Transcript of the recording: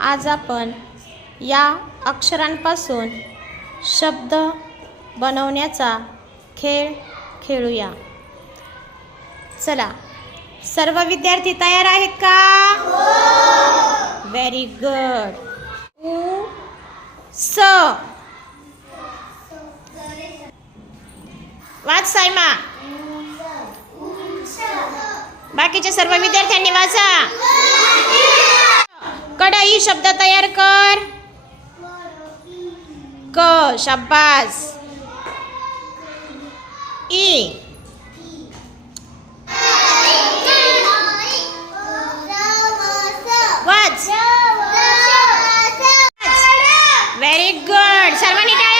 आज आपण या अक्षरांपासून शब्द बनवण्याचा खेळ खेळूया. चला सर्व विद्यार्थी तयार आहेत का? व्हेरी गुड उ स. वाच सायमा. बाकीच्या सर्व विद्यार्थ्यांनी वाचा. बाई शब्द तयार कर. क शब्बास. ई वाच व्हेरी गुड सर्वांनी काय